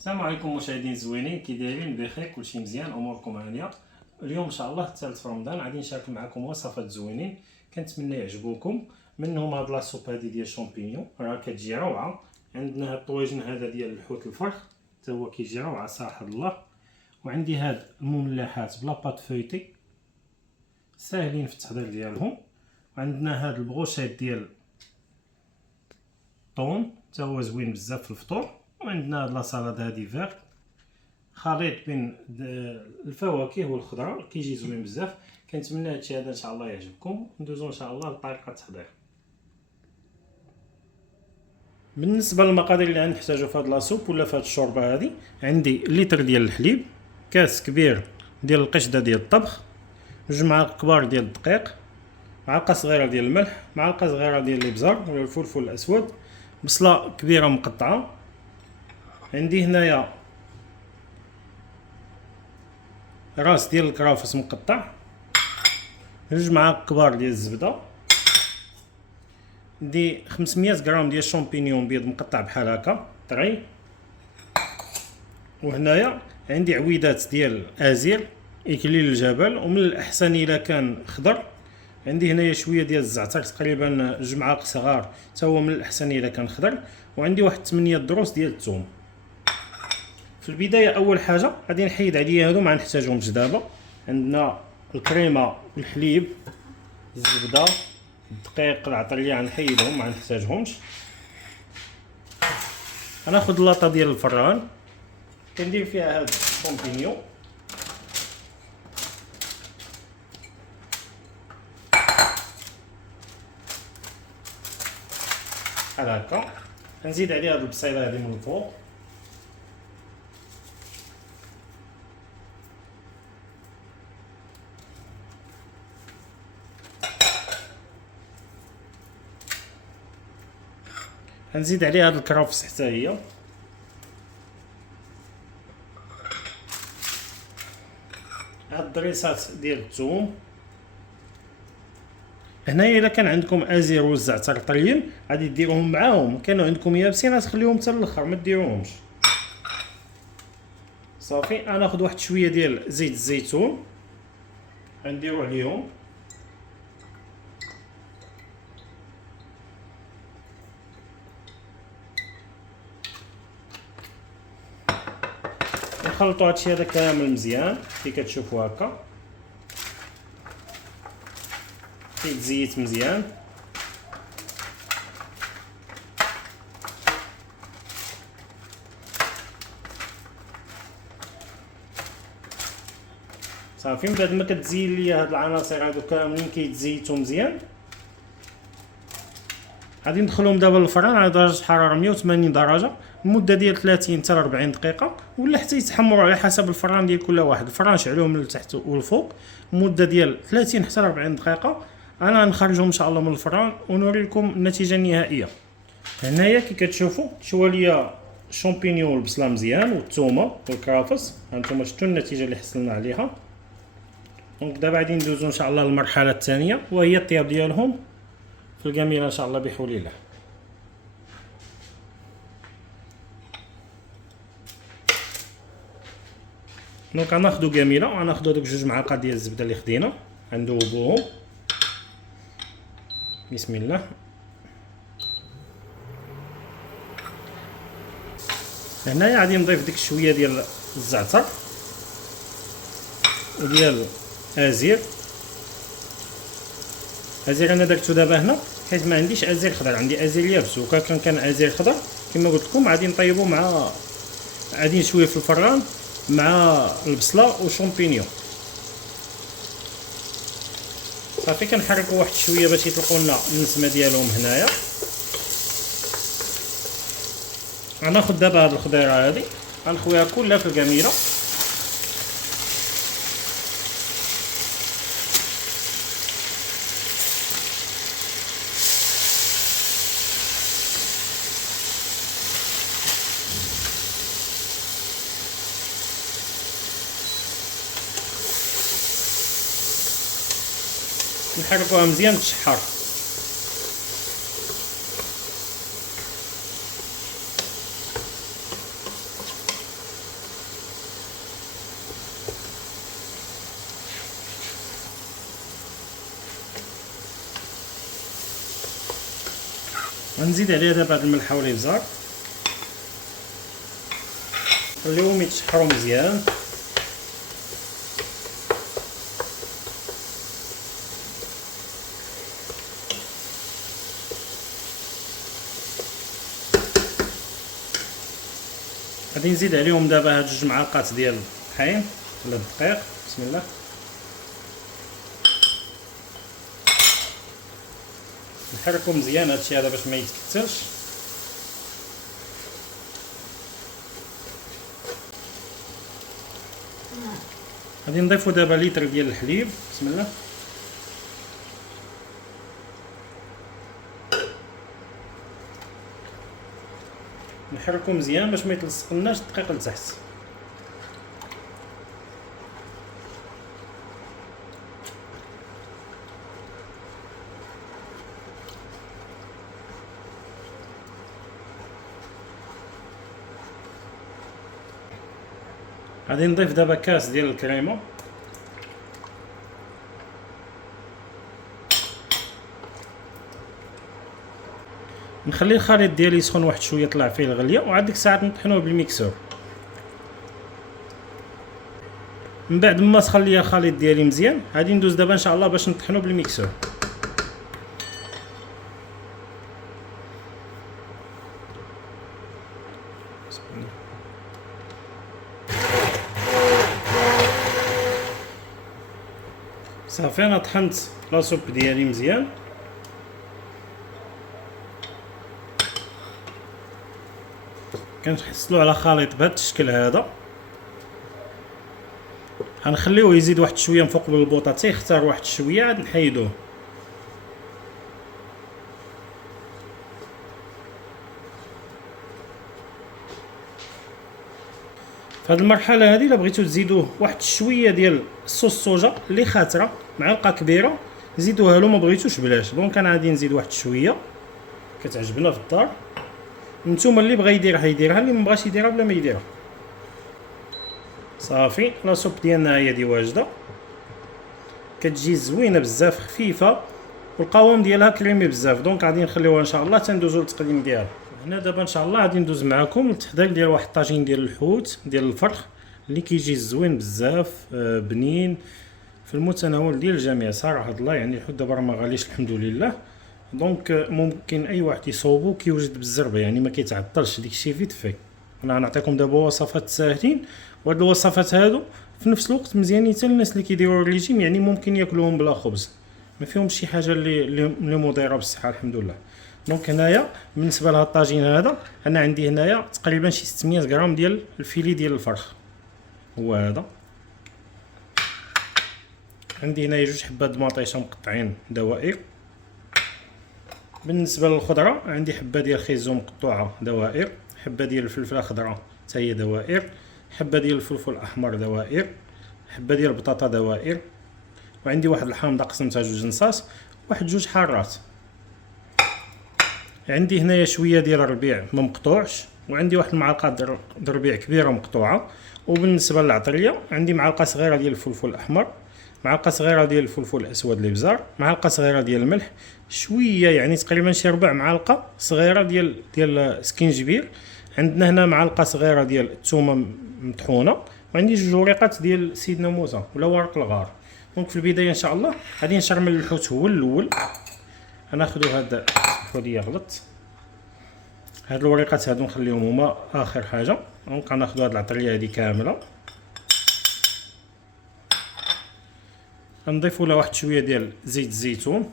السلام عليكم مشاهدين زوينين، كي دايرين؟ بخير؟ كلشي مزيان؟ اموركم هانيه؟ اليوم ان شاء الله الثالث في رمضان غادي نشارك معكم وصفات زوينين كنتمنى يعجبوكم. منهم هاد لاصوب هادي ديال الشامبينيون راه كتجي روعه. عندنا هاد الطواجن هذا ديال الحوت الفرخ حتى هو كيجي روعه صراحه الله. وعندي هاد المملحات بلا بات فويتي ساهلين في التحضير ديالهم. وعندنا هاد البروشيت ديال طون حتى هو زوين بزاف في الفطور. وعندنا هاد لاصالاد هادي فيرت خليط بين الفواكه والخضره كيجي زوين بزاف. كنتمنى هادشي هذا ان شاء الله يعجبكم. ندوزو ان شاء الله لطريقه التحضير. بالنسبه للمقادير اللي غنحتاجو في هاد لاصوب ولا في هاد الشوربه هادي، عندي لتر ديال الحليب، كاس كبير ديال القشده ديال الطبخ، 2 معالق كبار ديال الدقيق، معلقه صغيره ديال الملح، معلقه صغيره ديال الابزار ولا الفلفل الاسود، بصله كبيره مقطعه. عندي هنايا راس ديال الكرافس مقطع، 2 معالق كبار ديال الزبده، عندي 500 غرام ديال الشامبينيون بيض مقطع بحال هكا طري. وهنايا عندي عويدات ديال ازير اكليل الجبل، ومن الاحسن الا كان خضر. عندي هنايا شويه ديال الزعتر تقريبا 2 معالق صغار حتى هو من الاحسن الا كان خضر. وعندي واحد 8 ضروس ديال الثوم. في البدايه اول حاجه غادي نحيد عليا هادو ما نحتاجهمش دابا. عندنا الكريمه والحليب الزبده الدقيق العطر اللي غنحيدهم ما نحتاجهمش. غناخذ لاطه ديال الفران كندير فيها هاد الشامبينيون بحال هكا. نزيد عليها هاد البصيله هادي من الفوق، غنزيد عليها هاد الكرافس حتى هي، هاد الضريسات ديال الثوم. هنايا الا كان عندكم ازير والزعتر طريين غادي ديروهم معاهم، كانوا عندكم يابسين غتخليهم حتى الاخر ما ديروهمش. صافي غناخذ واحد شويه ديال زيت الزيتون غنديرو عليهم، نخلطوا هادشي هذا كامل مزيان كي كتشوفوا هكا كيتزيت مزيان. صافي من بعد ما كتزين ليا هاد العناصر هادو كاملين كيتزيتوا مزيان، غادي ندخلهم دابا للفران على درجه حراره 180 درجه المده ديال 30 حتى 40 دقيقه، ولا حتى يتحمروا على حسب الفران ديال كل واحد. الفران شعلوه من التحت والفوق مده ديال 30 حتى 40 دقيقه. انا نخرجهم ان شاء الله من الفران ونوريكم النتيجه النهائيه. هنايا كي كتشوفوا شويه ليا الشامبينيون والبصله مزيان والثومه والكرافس، هانتوما شفتوا النتيجه اللي حصلنا عليها. دونك دابا غادي ندوزو ان شاء الله للمرحله الثانيه وهي الطياب ديالهم في الكاميره ان شاء الله بحول الله. دونك غناخدو كاميره وغناخدو دوك 2 معالق ديال الزبده اللي خدينا غندوبوهم. بسم الله. هنايا غادي نضيف ديك شويه ديال الزعتر وديال ازير. ازير انا درتو دابا هنا حيت ما عنديش ازير خضر، عندي ازير يابس. كان ازير خضر كما قلت لكم غادي نطيبو مع غادي نشويه في الفران مع البصله والشامبينيون. صافي كنحركو واحد شويه باش يطلقوا لنا النسمه ديالهم. هنايا غناخذ دابا هاد الخضيره هادي غنخويها كلها في الكاميره. نحركوها مزيان تشحر. غنزيد عليها دابا هاد الملحه والابزار، خليهم يتشحروا مزيان. غادي نزيد عليهم دابا هاد 2 معالق ديال الطحين ولا الدقيق. بسم الله. نحركو مزيان هادشي هذا باش ما يتكتلش. غادي نضيفو دابا لتر ديال الحليب. بسم الله. نحركو مزيان باش ما يتلصقناش الدقيق لتحت. غادي نضيف دابا كاس ديال الكريمه. نخلي الخليط ديالي يسخن واحد شويه، طلع فيه الغليه، وعاد ديك الساعات نطحنوه بالميكسور. من بعد ما سخن ليا الخليط ديالي مزيان، غادي ندوز دابا ان شاء الله باش نطحنوه بالميكسور. صافي انا طحنت لاصوب ديالي مزيان. كنحصلوا على خليط بهذا الشكل هذا. غنخليوه يزيد واحد شويه من فوق بالبوطه حتى يختار واحد شويه، عاد نحيدوه. في هذه المرحله هذه الا بغيتو تزيدوه واحد شويه ديال الصوص الصوجا اللي خاطره، معلقه كبيره زيدوها له، ما بغيتوش بلاش. دونك انا غادي نزيد واحد شويه، كتعجبنا في الدار. نتوما اللي بغى يديرها يديرها، اللي ما بغاش يديرها بلا ما يديرها. صافي لاصوب ديالنا هي دي واجده، كتجي زوينه بزاف، خفيفه، والقوام ديالها كريمي بزاف. دونك غادي نخليوها ان شاء الله تندوزو للتقديم ديالها. هنا دابا ان شاء الله غادي ندوز معكم التحضير ديال واحد الطاجين ديال الحوت ديال الفرخ اللي كيجي زوين بزاف، بنين، في المتناول ديال الجميع صراحه الله. يعني الحوت دابا راه ما غاليش الحمد لله، دونك ممكن اي واحد يصوبو، كيوجد بالزربه يعني ما كيتعطلش، داكشي فيت في. انا غنعطيكم دابا وصفات ساهلين، وهاد الوصفات هادو في نفس الوقت مزيانين حتى الناس اللي كيديروا الريجيم، يعني ممكن ياكلوهم بلا خبز، ما فيهمش شي حاجه اللي مضره بالصحه الحمد لله. دونك هنايا بالنسبه لهاد الطاجين هذا، انا عندي هنايا تقريبا شي 600 غرام ديال الفيلي ديال الفرخ، هو هذا. عندي هنايا 2 حبات مطيشه مقطعين دوائر. بالنسبه للخضره عندي حبه ديال الخيزو مقطوعه دوائر، حبه ديال الفلفله خضراء حتى هي دوائر، حبه ديال الفلفل الاحمر دوائر، حبه ديال البطاطا دوائر، وعندي واحد الحامضه قسمتها 2 نصاص، واحد 2 حارات. عندي هنايا شويه ديال الربيع ما مقطوعش، وعندي واحد المعلقه ربيع كبيره مقطوعه. وبالنسبه للعطريه عندي معلقه صغيره ديال الفلفل الاحمر، معلقه صغيره ديال الفلفل الاسود الابزار، معلقه صغيره ديال الملح، شويه يعني تقريبا شي 4 معالق صغيره ديال السكينجبير. عندنا هنا معلقه صغيره ديال الثومه مطحونه، وعندي 2 وريقات ديال سيدنا موسى ولا ورق الغار. دونك في البدايه ان شاء الله غادي نشرمل الحوت هو الاول. غناخذوا هذا لي غلط، هاد الوريقات هادو نخليهم هما اخر حاجه. دونك غناخذوا هاد العطريه هادي كامله، غنضيفوا لها واحد شويه ديال زيت الزيتون،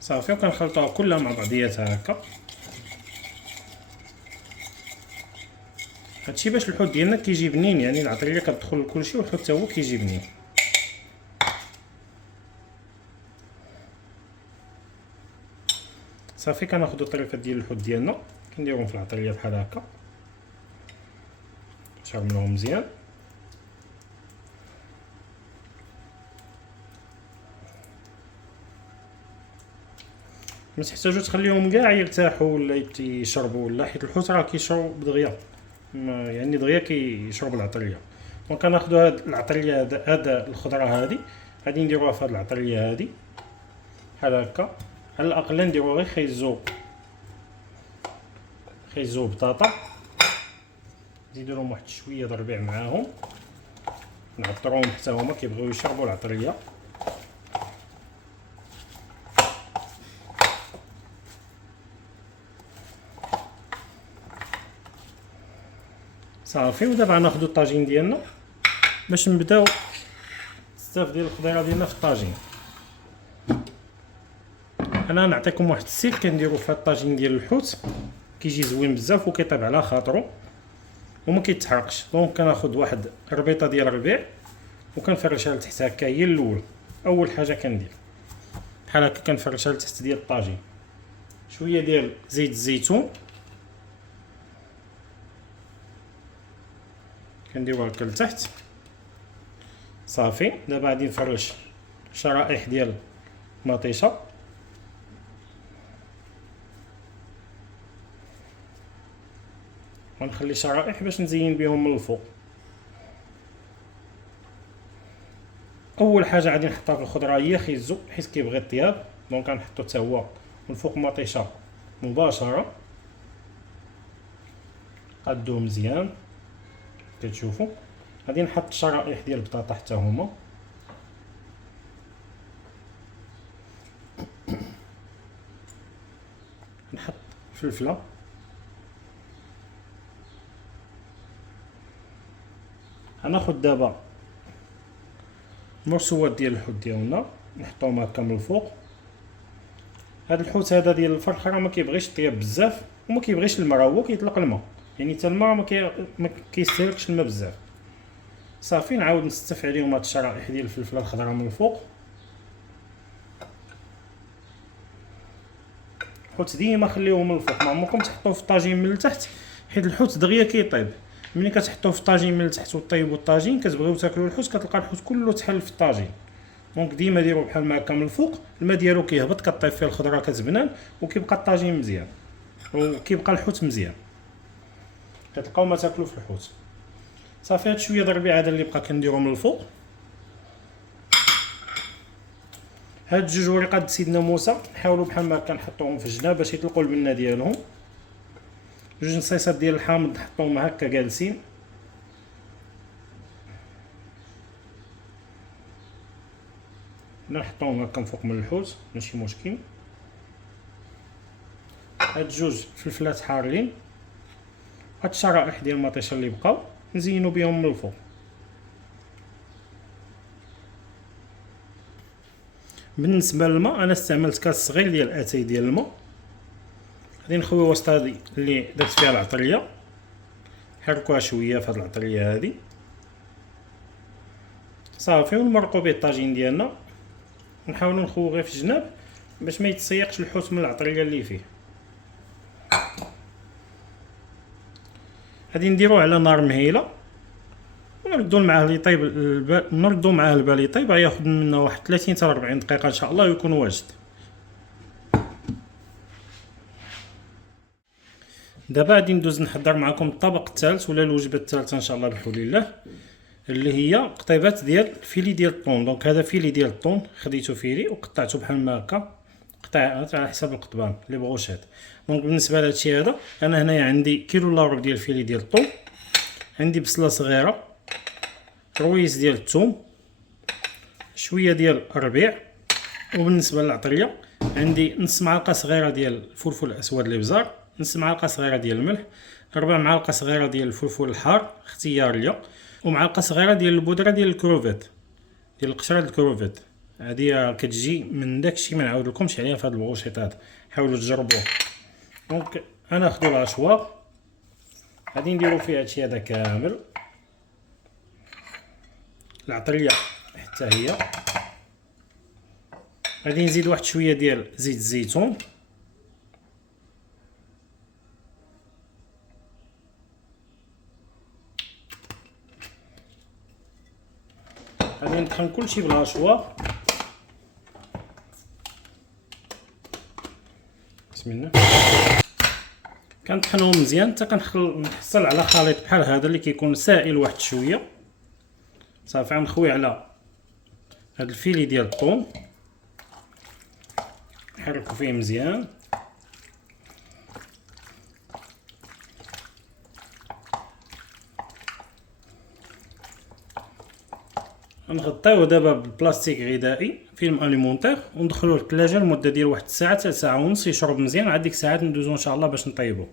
صافي، وكنخلطوها كلها مع بعضياتها هكا. هادشي باش الحوت ديالنا كيجي بنين، يعني العطريه كتدخل لكلشي والحوت حتى هو كيجي بنين. صافي كناخذوا الطريقه ديال الحوت ديالنا، كنديروهم في العطريه بحال هكا، نشرملوهم مزيان. ما تحتاجوا تخليهم كاع يرتاحوا ولا يشربوا ولا، حيت الحوت راه كيشرب دغيا، يعني دغيا كيشرب العطريه. دونك كناخدو هاد العطريه هاد الخضره هادي غادي نديروها في هاد العطريه هادي بحال هكا. على الاقل نديرو غير خيزو بطاطا، نزيدو لهم واحد شويه د الربيع معاهم، نعطروهم حتى هما كيبغيو يشربوا العطريه. صافي. ودابا غناخدو الطاجين ديالنا باش نبداو بزاف ديال الخضيره ديالنا في الطاجين. انا نعطيكم واحد السير كنديرو في الطاجين ديال الحوت، كيجي زوين بزاف وكيطيب على خاطرو وما كيتحرقش. دونك كناخد واحد ربيطه ديال الربيع وكنفرشها لتحت هكا، هي الاول. اول حاجه كندير بحال هكا كنفرشها لتحت ديال الطاجين، شويه ديال زيت الزيتون كنديروها هكا لتحت. صافي. دابا غادي نفرش شرائح ديال مطيشه، ونخلي شرائح باش نزين بهم من الفوق. اول حاجه غادي نحطها في الخضره هي خيزو، حيت كيبغي الطياب. دونك غنحطو حتى هو من الفوق مطيشه مباشره، قادوه مزيان كتشوفوا. غادي نحط شرائح ديال البطاطا حتى هما، نحط فلفله، غناخد دابا مرسوات ديال الحوت ديالنا نحطوهم هكا من الفوق. هاد الحوت هذا ديال الفرخ راه ما كيبغيش الطياب بزاف وما كيبغيش الماء، هو كيطلق الماء، يعني حتى الماء ما كيستهلكش الماء بزاف. صافي. نعاود نستف عليهم هاد الشرائح ديال الفلفله الخضراء من الفوق. الحوت ديما خليوه من الفوق، ما عمركم تحطوه في الطاجين من التحت، حيت الحوت دغيا كيطيب. ملي كتحطوه في الطاجين من التحت وطيبوا الطاجين كتبغيو تاكلوا الحوت كتلقى الحوت كله تحل في الطاجين. دونك ديما ديروا بحال ما هكا من الفوق، الماء ديالو كيهبط، كطيب فيه الخضره كتبنان وكيبقى الطاجين مزيان وكيبقى الحوت مزيان، كتلقاو ما تاكلوا في الحوت. صافي. هاد شويه د الربيع هذا اللي بقى كنديرو من الفوق. هاد جوج وريقات سيدنا موسى نحاولوا بحال ما هكا نحطوهم في الجناب باش يطلقوا البنه ديالهم. جوج نصيصات ديال الحامض نحطوهم هكا جالسين. نحطوهم هكا من فوق من الحوت ماشي مشكل. هاد جوج فلفلات حارين، هاد الشرائح ديال المطيشه اللي بقاو نزينو بهم من الفوق. بالنسبه للماء انا استعملت كاس صغير ديال اتاي ديال الماء. غادي نخوي وسط هادي اللي درت فيها العطريه، نحركوها شويه في هاد العطريه هادي. صافي. ونمرقو به الطاجين ديالنا، نحاولوا نخويو غير في الجناب باش ما يتسيقش الحوت من العطريه اللي فيه. غادي نديروه على نار مهيله ونردو معاه يطيب نردو معاه البال يطيب، غياخد منا واحد 30 حتى 40 دقيقه ان شاء الله ويكون واجد. دابا غادي ندوز نحضر معكم الطبق الثالث ولا الوجبه الثالثه ان شاء الله بحول الله، اللي هي قطيبات ديال فيلي ديال الطون. دونك هذا فيلي ديال الطون خديته فيلي وقطعته بحال ما هكا قطعات على حساب القضبان لي بغوشات. دونك بالنسبه لهذا الشيء هذا انا هنايا عندي كيلو الا ربع ديال فيلي ديال الطون، عندي بصله صغيره، رويس ديال الثوم، شويه ديال الربيع، وبالنسبه للعطريه عندي نص معلقه صغيره ديال الفلفل الاسود الابزار، نص معلقه صغيره ديال الملح، 4 معالق صغيره ديال الفلفل الحار اختياريه، ومعلقه صغيره ديال البودره ديال الكروفيت، ديال القشره ديال الكروفيت. هذه كتجي من داكشي ما نعاود لكمش عليها في هاد البروشيطات، حاولوا تجربوه. دونك انا ناخذ العشوار غادي نديرو فيه هادشي هذا كامل، العطريه حتى هي. غادي نزيد واحد شويه ديال زيت الزيتون، غادي نطحن كلشي بالهاشوار. بسم الله. كنطحنهم مزيان حتى كنحصل على خليط بحال هذا اللي كيكون سائل واحد شويه. صافي غنخوي على هاد الفيلي ديال الطون، نحركو فيه مزيان. غنغطيوه دابا ببلاستيك غذائي فيلم اليمونتير وندخلوه للثلاجه لمده ديال واحد الساعه حتى ساعه ونص يشرب مزيان. عاد ديك الساعات ندوزو ان شاء الله باش نطيبو.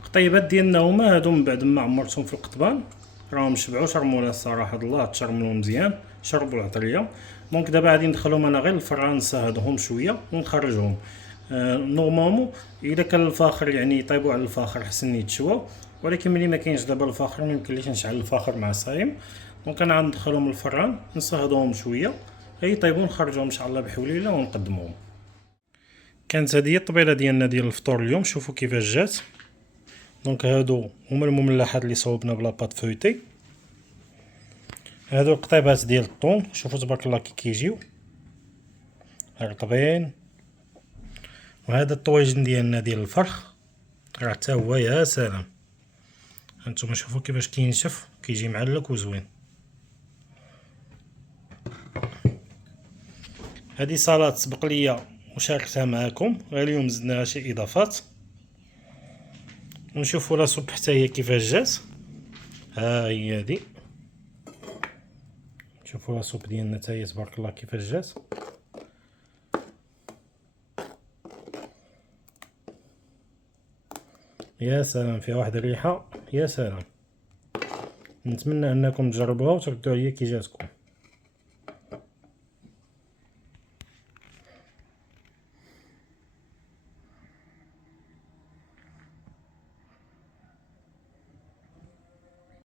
القطيبات ديالنا هما هادو من بعد ما عمرتهم في القطبان راهم شبعوا شرمونا الصراحه الله تشرملو مزيان شربوا العطريه. دونك دابا غادي ندخلهم انا غير الفران نصهدهم شويه ونخرجهم. نورمالمون الا كان الفاخر يعني يطيبوا على الفاخر حسن يتشواو، ولكن ملي ما كاينش دابا الفاخر ما يمكنليش نشعل الفاخر مع الصايم. دونك انا غندخلهم الفران نصهدهم شويه يطيبوا نخرجوهم ان شاء الله بحول الله ونقدموهم. كانت هذه هي الطبيله ديالنا ديال الفطور اليوم. شوفوا كيفاش جات. دونك هادو هما المملحات اللي صوبنا بلا بات فويتي. هادو القطيبات ديال الطون شوفوا تبارك الله كي كيجيو رطبين. وهذا الطواجن ديالنا ديال الفرخ راه حتى هو يا سلام. هانتوما شوفوا كيفاش كينشف كيجي معلك وزوين. هذه صلاه سبق ليا وشاركتها معكم، غير اليوم زدنا شي اضافات. ونشوفوا لا سوب حتى هي كيفاش جات. ها هي هذه، شوفوا لا سوب ديالنا حتى هي تبارك الله كيفاش جات. يا سلام فيها واحد الريحه يا سلام. نتمنى انكم تجربوها وتردوا عليا كي جاتكم.